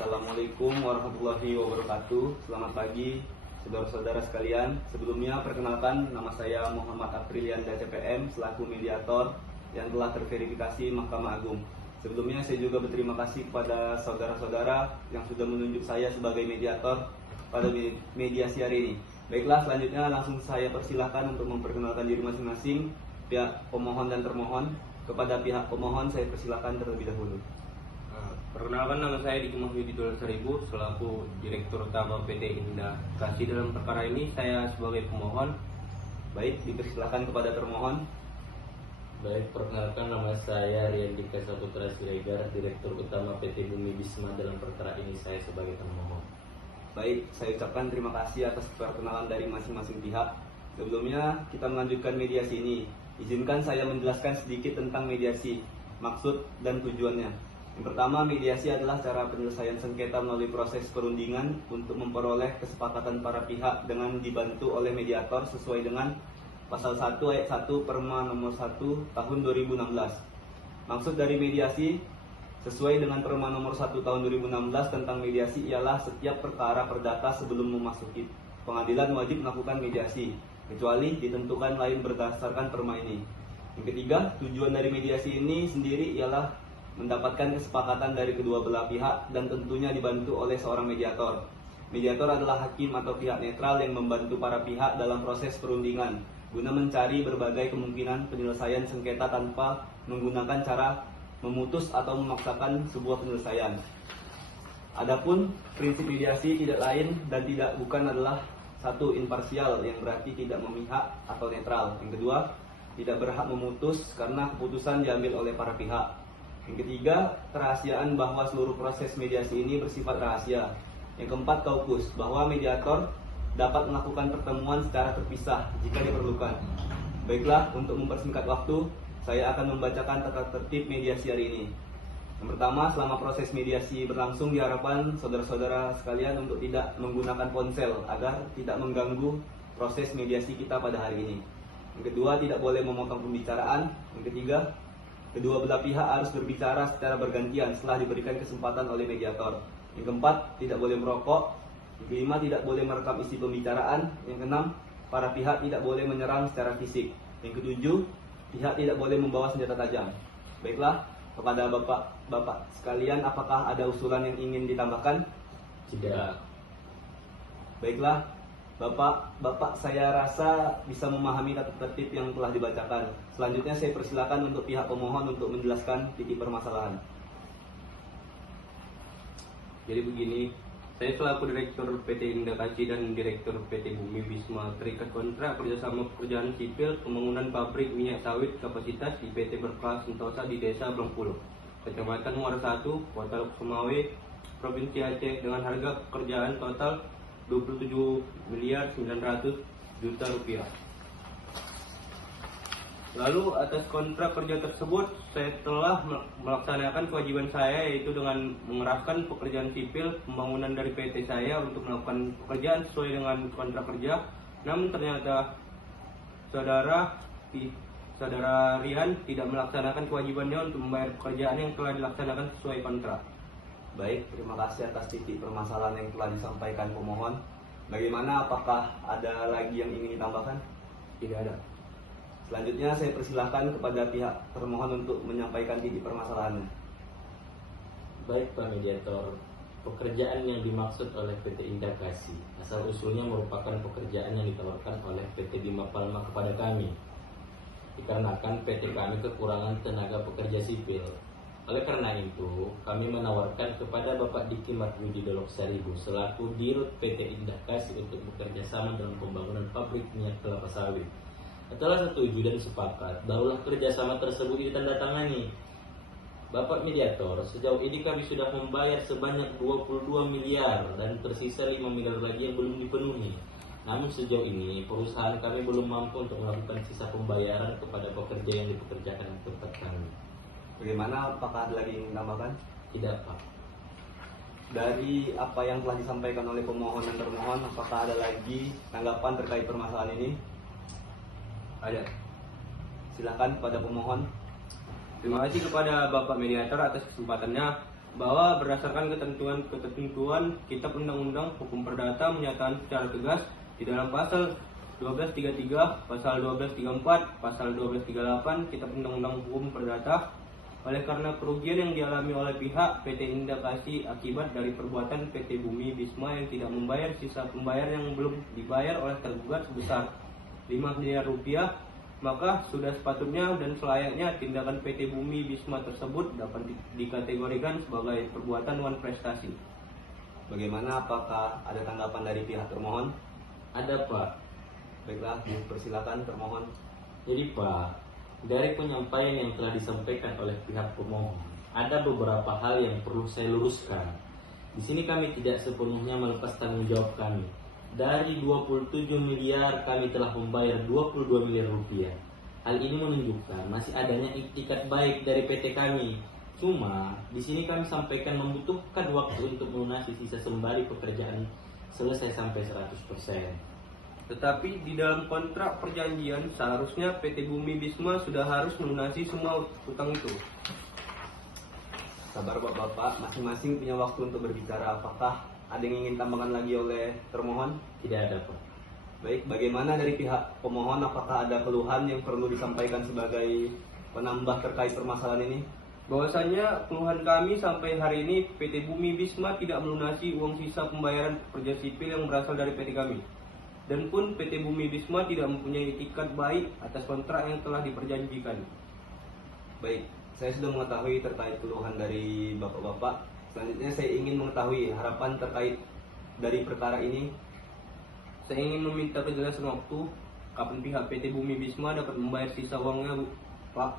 Assalamualaikum warahmatullahi wabarakatuh. Selamat pagi saudara-saudara sekalian. Sebelumnya perkenalkan, nama saya Muhammad Aprilianda CPM selaku mediator yang telah terverifikasi Mahkamah Agung. Sebelumnya saya juga berterima kasih kepada saudara-saudara yang sudah menunjuk saya sebagai mediator pada mediasi hari ini. Baiklah, selanjutnya langsung saya persilahkan untuk memperkenalkan diri masing-masing pihak pemohon dan termohon. Kepada pihak pemohon saya persilahkan terlebih dahulu. Perkenalkan, nama saya Diki Mahyudi Dolar Seribu selaku Direktur Utama PT Indah Kasih. Dalam perkara ini saya sebagai pemohon. Baik, dipersilakan kepada termohon. Baik, perkenalkan, nama saya Rian Dika Saputra Siregar, Direktur Utama PT Bumi Bisma. Dalam perkara ini saya sebagai termohon. Baik, saya ucapkan terima kasih atas perkenalan dari masing-masing pihak. Sebelumnya kita melanjutkan mediasi ini. Izinkan saya menjelaskan sedikit tentang mediasi, maksud dan tujuannya. Yang pertama, mediasi adalah cara penyelesaian sengketa melalui proses perundingan untuk memperoleh kesepakatan para pihak dengan dibantu oleh mediator sesuai dengan Pasal 1 Ayat 1 Perma Nomor 1 Tahun 2016. Maksud dari mediasi sesuai dengan Perma Nomor 1 Tahun 2016 tentang mediasi ialah setiap perkara perdata sebelum memasuki pengadilan wajib melakukan mediasi, kecuali ditentukan lain berdasarkan Perma ini. Yang ketiga, tujuan dari mediasi ini sendiri ialah mendapatkan kesepakatan dari kedua belah pihak dan tentunya dibantu oleh seorang mediator. Mediator adalah hakim atau pihak netral yang membantu para pihak dalam proses perundingan guna mencari berbagai kemungkinan penyelesaian sengketa tanpa menggunakan cara memutus atau memaksakan sebuah penyelesaian. Adapun prinsip mediasi tidak lain dan tidak bukan adalah satu, imparsial yang berarti tidak memihak atau netral. Yang kedua, tidak berhak memutus karena keputusan diambil oleh para pihak. Yang ketiga, kerahasiaan bahwa seluruh proses mediasi ini bersifat rahasia. Yang keempat, kaukus bahwa mediator dapat melakukan pertemuan secara terpisah jika diperlukan. Baiklah, untuk mempersingkat waktu, saya akan membacakan tata tertib mediasi hari ini. Yang pertama, selama proses mediasi berlangsung diharapkan saudara-saudara sekalian untuk tidak menggunakan ponsel agar tidak mengganggu proses mediasi kita pada hari ini. Yang kedua, tidak boleh memotong pembicaraan. Yang ketiga, kedua belah pihak harus berbicara secara bergantian setelah diberikan kesempatan oleh mediator. Yang keempat, tidak boleh merokok. Yang kelima, tidak boleh merekam isi pembicaraan. Yang keenam, para pihak tidak boleh menyerang secara fisik. Yang ketujuh, pihak tidak boleh membawa senjata tajam. Baiklah, kepada bapak-bapak sekalian, apakah ada usulan yang ingin ditambahkan? Tidak. Baiklah, Bapak, saya rasa bisa memahami tata tertib yang telah dibacakan. Selanjutnya saya persilakan untuk pihak pemohon untuk menjelaskan titik permasalahan. Jadi begini, saya selaku Direktur PT Indah Kasih dan Direktur PT Bumi Bisma terikat kontrak kerjasama pekerjaan sipil pembangunan pabrik minyak sawit kapasitas di PT Berkah Sentosa di Desa Blangpuluh, Kecamatan Muara 1, Kota Semawe, Provinsi Aceh dengan harga pekerjaan total 27.900.000.000 rupiah. Lalu atas kontrak kerja tersebut saya telah melaksanakan kewajiban saya, yaitu dengan mengerahkan pekerjaan sipil pembangunan dari PT saya untuk melakukan pekerjaan sesuai dengan kontrak kerja. Namun ternyata saudara Rian tidak melaksanakan kewajibannya untuk membayar pekerjaan yang telah dilaksanakan sesuai kontrak. Baik, terima kasih atas titik permasalahan yang telah disampaikan pemohon. Bagaimana, apakah ada lagi yang ingin ditambahkan? Tidak ada. Selanjutnya saya persilahkan kepada pihak termohon untuk menyampaikan titik permasalahannya. Baik Pak Mediator, pekerjaan yang dimaksud oleh PT Indah Kasih asal usulnya merupakan pekerjaan yang ditawarkan oleh PT Bima Palma kepada kami. Dikarenakan PT kami kekurangan tenaga pekerja sipil. Oleh karena itu, kami menawarkan kepada Bapak Diki Mahyudi Dolar Seribu selaku Dirut PT Indah Kasih untuk bekerja sama dalam pembangunan pabrik minyak kelapa sawit. Setelah setuju dan sepakat, barulah kerjasama tersebut ditandatangani. Bapak Mediator, sejauh ini kami sudah membayar sebanyak 22 miliar dan tersisa 5 miliar lagi yang belum dipenuhi. Namun sejauh ini, perusahaan kami belum mampu untuk melakukan sisa pembayaran kepada pekerja yang dipekerjakan di tempat kami. Bagaimana, apakah ada lagi yang ditambahkan? Tidak Pak. Dari apa yang telah disampaikan oleh pemohon dan termohon, apakah ada lagi tanggapan terkait permasalahan ini? Ada. Silakan kepada pemohon. Terima kasih kepada Bapak Mediator atas kesempatannya. bahwa berdasarkan ketentuan Kitab Undang-Undang Hukum Perdata menyatakan secara tegas di dalam pasal 1233, pasal 1234, pasal 1238 Kitab Undang-Undang Hukum Perdata, oleh karena kerugian yang dialami oleh pihak PT Indakasi akibat dari perbuatan PT Bumi Bisma yang tidak membayar sisa pembayaran yang belum dibayar oleh tergugat sebesar 5 miliar rupiah, maka sudah sepatutnya dan selayaknya tindakan PT Bumi Bisma tersebut dapat dikategorikan sebagai perbuatan wan prestasi. Bagaimana, apakah ada tanggapan dari pihak termohon? Ada, Pak. Baiklah, dipersilakan termohon. Jadi Pak, dari penyampaian yang telah disampaikan oleh pihak pemohon, ada beberapa hal yang perlu saya luruskan. Di sini kami tidak sepenuhnya melepas tanggung jawab kami. Dari 27 miliar kami telah membayar 22 miliar rupiah. Hal ini menunjukkan masih adanya iktikat baik dari PT kami. Cuma di sini kami sampaikan membutuhkan waktu untuk melunasi sisa sembari pekerjaan selesai sampai 100%. Tetapi di dalam kontrak perjanjian seharusnya PT Bumi Bisma sudah harus melunasi semua utang itu. Sabar Bapak-Bapak, masing-masing punya waktu untuk berbicara. Apakah ada yang ingin tambahkan lagi oleh termohon? Tidak ada, Pak. Baik, bagaimana dari pihak pemohon? Apakah ada keluhan yang perlu disampaikan sebagai penambah terkait permasalahan ini? Bahwasanya keluhan kami sampai hari ini PT Bumi Bisma tidak melunasi uang sisa pembayaran pekerja sipil yang berasal dari PT kami. Dan pun PT Bumi Bisma tidak mempunyai itikat baik atas kontrak yang telah diperjanjikan. Baik, saya sudah mengetahui terkait keluhan dari Bapak-Bapak. Selanjutnya saya ingin mengetahui harapan terkait dari perkara ini. Saya ingin meminta kejelasan waktu kapan pihak PT Bumi Bisma dapat membayar sisa uangnya, Pak.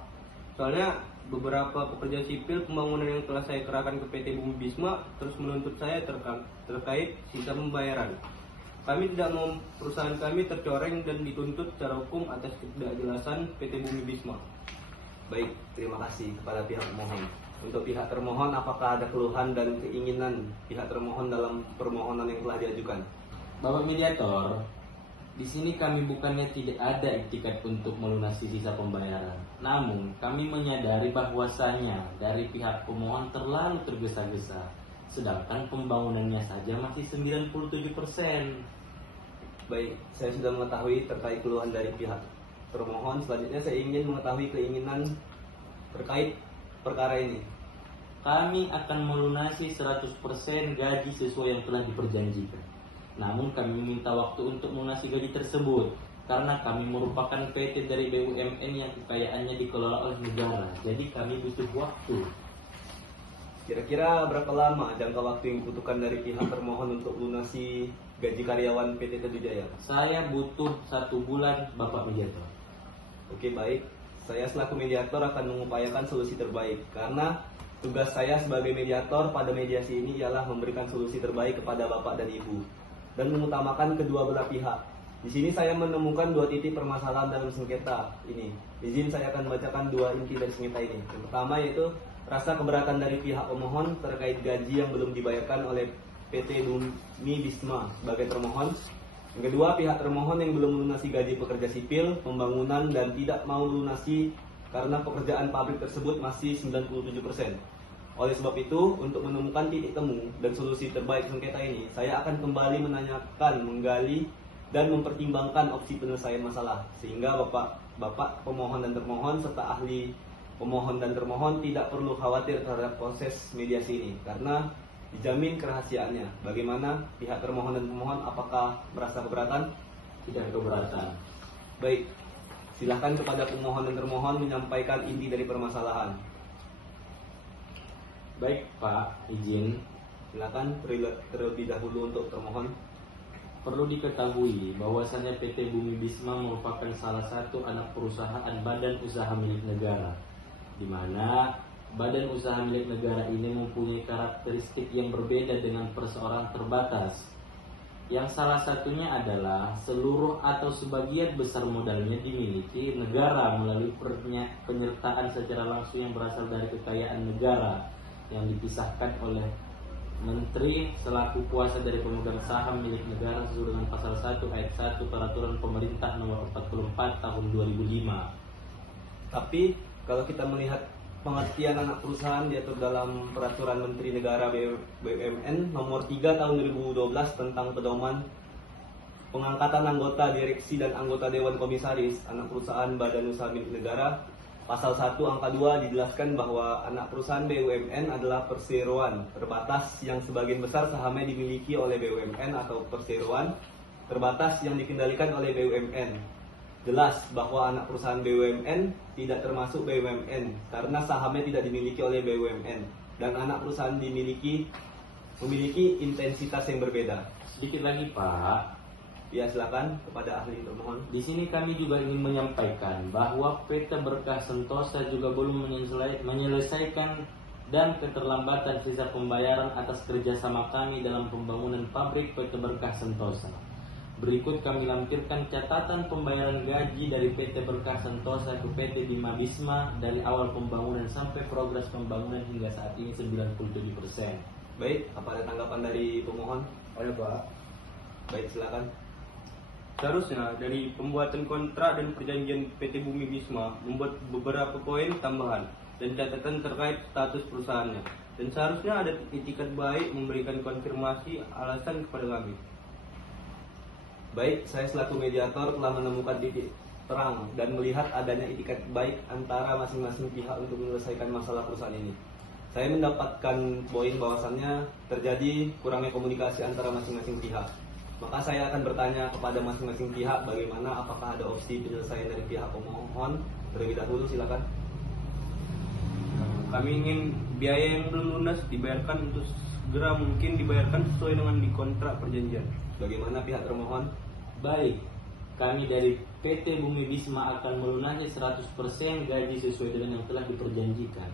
Soalnya beberapa pekerja sipil pembangunan yang telah saya kerahkan ke PT Bumi Bisma terus menuntut saya terkait sisa pembayaran. Kami tidak mau perusahaan kami tercoreng dan dituntut secara hukum atas ketidakjelasan PT Bumi Bisma. Baik, terima kasih kepada pihak pemohon. Untuk pihak termohon, apakah ada keluhan dan keinginan pihak termohon dalam permohonan yang telah diajukan? Bapak mediator, di sini kami bukannya tidak ada iktikat untuk melunasi sisa pembayaran. Namun, kami menyadari bahwasanya dari pihak pemohon terlalu tergesa-gesa. Sedangkan pembangunannya saja masih 97%. Baik, saya sudah mengetahui terkait keluhan dari pihak termohon. Selanjutnya saya ingin mengetahui keinginan terkait perkara ini. Kami akan melunasi 100% gaji sesuai yang telah diperjanjikan. Namun kami meminta waktu untuk melunasi gaji tersebut karena kami merupakan PT dari BUMN yang kekayaannya dikelola oleh negara. Jadi kami butuh waktu. Kira-kira berapa lama jangka waktu yang dibutuhkan dari pihak termohon untuk lunasi gaji karyawan PT Tebu Jaya? Saya butuh 1 bulan, Bapak mediator. Oke, baik. Saya selaku mediator akan mengupayakan solusi terbaik karena tugas saya sebagai mediator pada mediasi ini ialah memberikan solusi terbaik kepada Bapak dan Ibu dan mengutamakan kedua belah pihak. Di sini saya menemukan 2 titik permasalahan dalam sengketa ini. Izin saya akan membacakan 2 inti dari sengketa ini. Yang pertama yaitu rasa keberatan dari pihak pemohon terkait gaji yang belum dibayarkan oleh PT Bumi Bisma sebagai termohon. Yang kedua, pihak termohon yang belum melunasi gaji pekerja sipil, pembangunan dan tidak mau melunasi karena pekerjaan pabrik tersebut masih 97%. Oleh sebab itu, untuk menemukan titik temu dan solusi terbaik sengketa ini, saya akan kembali menanyakan, menggali dan mempertimbangkan opsi penyelesaian masalah sehingga Bapak pemohon dan termohon serta ahli pemohon dan termohon tidak perlu khawatir terhadap proses mediasi ini karena dijamin kerahasiaannya. Bagaimana pihak termohon dan pemohon, apakah merasa keberatan? Tidak keberatan. Baik, silahkan kepada pemohon dan termohon menyampaikan inti dari permasalahan. Baik Pak, izin. Silakan terlebih dahulu untuk termohon. Perlu diketahui bahwasannya PT Bumi Bisma merupakan salah satu anak perusahaan badan usaha milik negara, di mana badan usaha milik negara ini mempunyai karakteristik yang berbeda dengan perseorangan terbatas. Yang salah satunya adalah seluruh atau sebagian besar modalnya dimiliki negara melalui penyertaan secara langsung yang berasal dari kekayaan negara yang dipisahkan oleh Menteri selaku kuasa dari pemegang saham milik negara sesuai dengan pasal 1 ayat 1 Peraturan Pemerintah Nomor 44 Tahun 2005. Tapi kalau kita melihat pengertian anak perusahaan diatur dalam Peraturan Menteri Negara BUMN Nomor 3 Tahun 2012 tentang pedoman pengangkatan anggota direksi dan anggota Dewan Komisaris anak perusahaan badan usaha milik negara. Pasal 1 angka 2 dijelaskan bahwa anak perusahaan BUMN adalah perseroan terbatas yang sebagian besar sahamnya dimiliki oleh BUMN atau perseroan terbatas yang dikendalikan oleh BUMN. Jelas bahwa anak perusahaan BUMN tidak termasuk BUMN karena sahamnya tidak dimiliki oleh BUMN dan anak perusahaan memiliki intensitas yang berbeda. Sedikit lagi Pak, Ya, silakan kepada ahli termohon. di sini kami juga ingin menyampaikan bahwa PT Berkah Sentosa juga belum menyelesaikan dan keterlambatan sisa pembayaran atas kerjasama kami dalam pembangunan pabrik PT Berkah Sentosa. Berikut kami lampirkan catatan pembayaran gaji dari PT Berkah Sentosa ke PT Bima Bisma dari awal pembangunan sampai progres pembangunan hingga saat ini 97%. Baik, apa ada tanggapan dari pemohon? Ada Pak. Baik, silakan. Seharusnya dari pembuatan kontrak dan perjanjian PT Bumi Bisma membuat beberapa poin tambahan dan catatan terkait status perusahaannya. Dan seharusnya ada itikat baik memberikan konfirmasi alasan kepada kami. Baik, saya selaku mediator telah menemukan titik terang dan melihat adanya itikat baik antara masing-masing pihak untuk menyelesaikan masalah perusahaan ini. Saya mendapatkan poin bahwasannya terjadi kurangnya komunikasi antara masing-masing pihak. Maka saya akan bertanya kepada masing-masing pihak bagaimana, apakah ada opsi penyelesaian dari pihak pemohon. Terlebih dahulu, silakan. Kami ingin biaya yang belum lunas dibayarkan untuk segera mungkin dibayarkan sesuai dengan di kontrak perjanjian. Bagaimana pihak termohon? Baik, kami dari PT Bumi Bisma akan melunasi 100% gaji sesuai dengan yang telah diperjanjikan.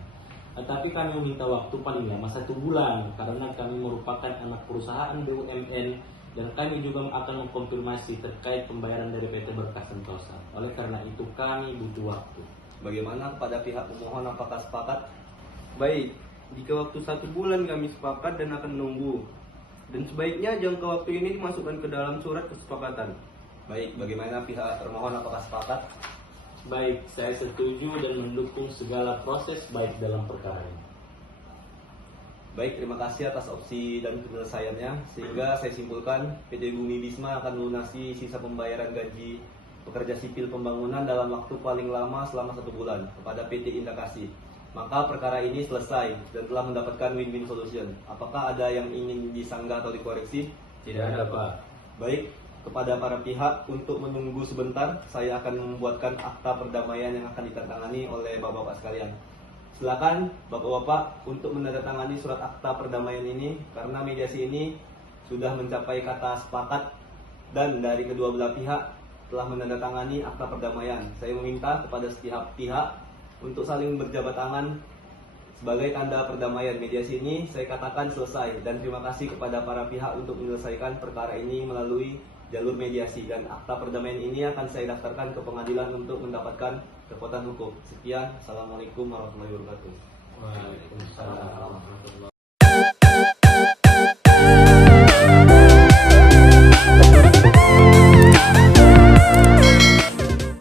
Tetapi kami meminta waktu paling lama 1 bulan karena kami merupakan anak perusahaan BUMN dan kami juga akan mengkonfirmasi terkait pembayaran dari PT Berkah Sentosa. Oleh karena itu kami butuh waktu. Bagaimana kepada pihak pemohon, apakah sepakat? Baik, jika waktu 1 bulan kami sepakat dan akan menunggu. Dan sebaiknya jangka waktu ini dimasukkan ke dalam surat kesepakatan. Baik, bagaimana pihak termohon, apakah sepakat? Baik, saya setuju dan mendukung segala proses baik dalam perkara ini. Baik, terima kasih atas opsi dan penyelesaiannya. Sehingga saya simpulkan PT Bumi Bisma akan melunasi sisa pembayaran gaji pekerja sipil pembangunan dalam waktu paling lama selama 1 bulan kepada PT Indakasi. Maka perkara ini selesai dan telah mendapatkan win-win solution. Apakah ada yang ingin disanggah atau dikoreksi? Tidak ada, Pak. Baik, kepada para pihak untuk menunggu sebentar, saya akan membuatkan akta perdamaian yang akan ditandatangani oleh bapak-bapak sekalian. Silakan bapak-bapak untuk menandatangani surat akta perdamaian ini karena mediasi ini sudah mencapai kata sepakat dan dari kedua belah pihak telah menandatangani akta perdamaian. Saya meminta kepada setiap pihak untuk saling berjabat tangan sebagai tanda perdamaian. Mediasi ini saya katakan selesai dan terima kasih kepada para pihak untuk menyelesaikan perkara ini melalui jalur mediasi, dan akta perdamaian ini akan saya daftarkan ke pengadilan untuk mendapatkan kekuatan hukum. Sekian, Assalamualaikum warahmatullahi wabarakatuh. Waalaikumsalam warahmatullahi wabarakatuh.